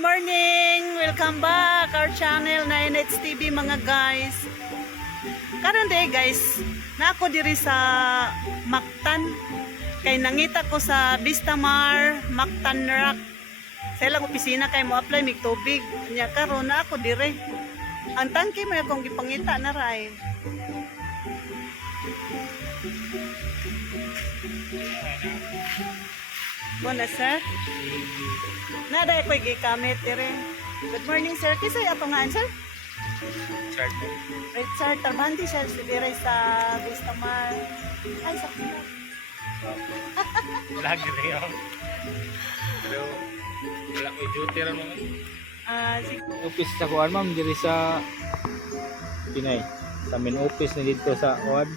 Good morning! Welcome back our channel na NH TV mga guys. Karon day guys, na ako diri sa Mactan. Kay nangita ko sa Vistamar, Mactan Rock. Sa ilang opisina kay mo apply mig tubig. Nya karon na ako diri. Ang tangke may akong gipangita na ray. Bona sir. Nada ko gikamit dire. Good morning sir. Kisay ato nga sir? Richard Tarbanti siya dire sa Vistamar. Ay sa pila. Lagi rin ako. Pero wala ko duty rin mo. Office sa kuwan ma'am diri sa Pinay. Sa main office na dito sa kuwan.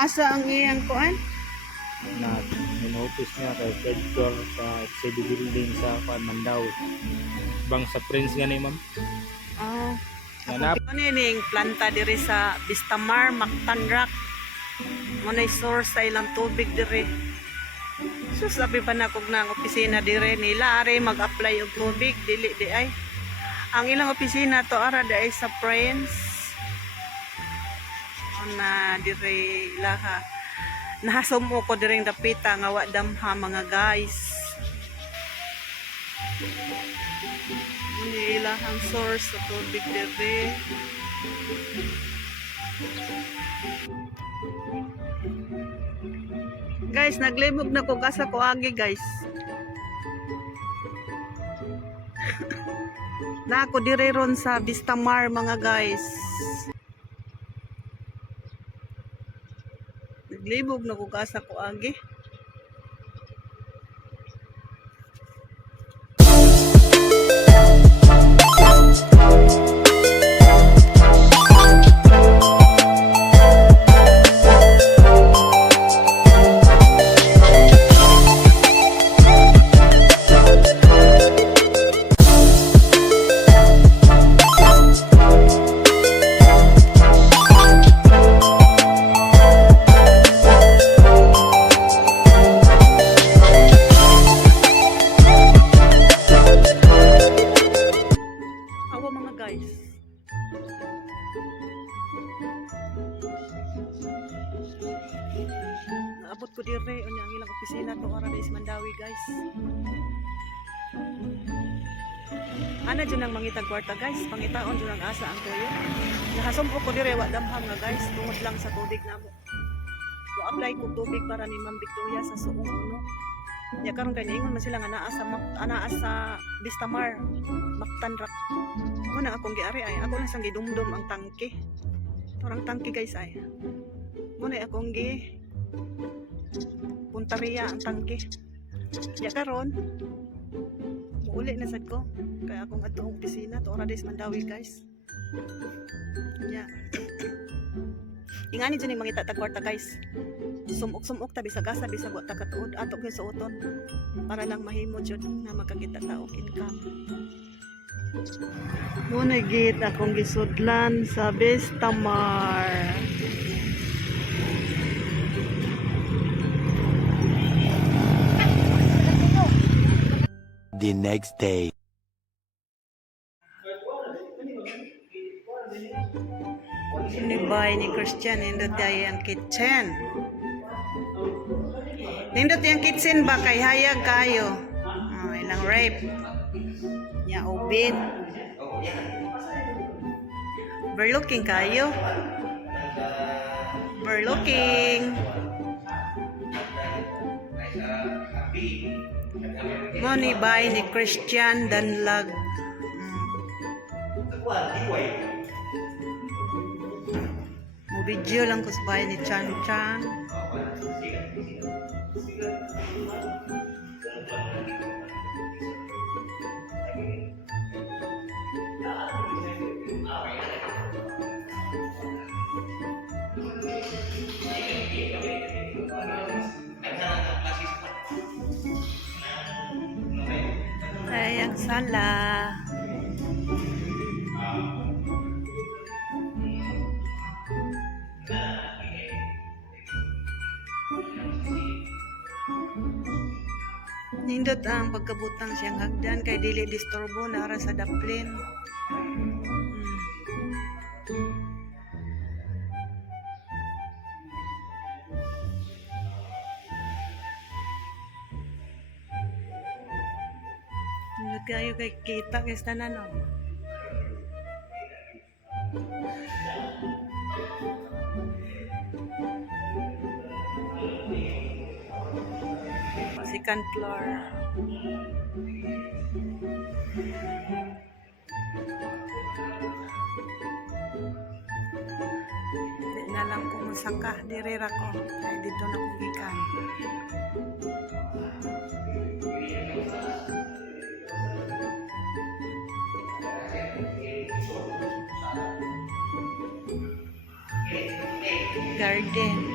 Asa ang iyang kuan? Na main office niya kay third floor sa FCD building sa kuwan Mandaw. Bang sa Prince nga ni ma'am. Oh. Nanap. Ano ning planta diri sa Vistamar, Mactan Rock. Munay source sa ilang tubig diri. So sabi pa na kog nang opisina diri nila are mag-apply og tubig dili di ay. Ang ilang opisina to ara di sa Prince. Na diri laha. Nahasumo ko diring dapita nga wa damha mga guys. Ini ilahang source sa tubig diri. Guys, naglibog na ko kasa ko agi guys. Na ako dire ron sa Vistamar mga guys. Naglibog na ko kasa ko agi. Naabot ko dire unya ang ilang opisina to ara is Mandawi guys. Ana dyan ang mangitag kwarta guys, pangitaon dyan ang asa ang tuyo. Nahasumpo ko dire wa damham nga guys, tungod lang sa tubig namo. Ko apply ko tubig para ni Ma'am Victoria sa Suong Uno. Ya karon kay niingon man sila nga naa sa Vistamar, Mactan Rock. Muna akong giari ay ako lang sang gidumdum ang tangke. Torang tangke guys ay. Muna akong gi puntaria ang tangke. Ya karon uli na sad ko kaya akong adtong opisina to oras Mandawi guys. Ya. Ingani dyan yung mangita tagwarta guys. Sumuk-sumuk ta bisag asa bisag wa ta katuod ato gyud sa uton para lang mahimo jud nga makakita ta og income. Muna gid akong gisudlan sa Vistamar. The next day. Sinibay ni Christian nindot ay ang kitchen. Nindot yung kitchen ba kay hayag kayo. Ilang rape. Ya ubin. Overlooking kayo. Overlooking. Money by ni Christian Danlag. Mo video lang ko sa bahay ni Chan Chan. Sayang salah. Nindot ang pagkabutang siyang hagdan kay dili disturbo na ara sa daplin. Nindot kayo kay kita kay tanan no. Second floor. Di na lang ko musaka, dirira ko. Kaya dito na kugikan. Garden.